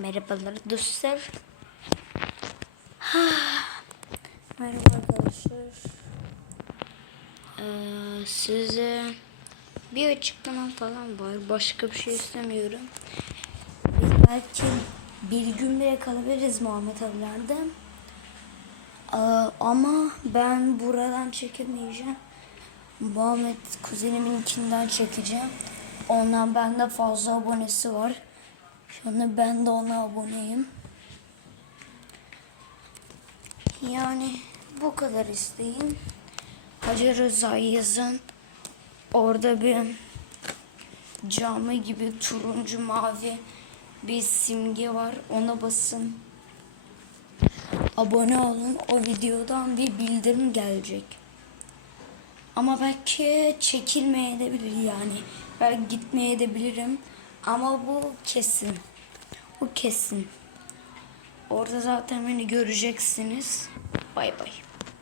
Merhabalar dostlar. Merhaba arkadaşlar. Ee, size bir açıklamam falan var. Başka bir şey istemiyorum. Biz belki bir gün bile kalabiliriz Muhammed abilerde. Ee, ama ben buradan çekemeyeceğim. Muhammed kuzenimin ikinden çekeceğim. Ondan bende fazla abonesi var. Şu anda ben de ona aboneyim. Yani bu kadar isteğim. Hacı Rıza'yı yazın. Orada bir cami gibi turuncu mavi bir simge var. Ona basın. Abone olun. O videodan bir bildirim gelecek. Ama belki çekilmeye de bilir yani. Belki gitmeye de bilirim. Ama bu kesin. Bu kesin. Orada zaten beni göreceksiniz. Bay bay.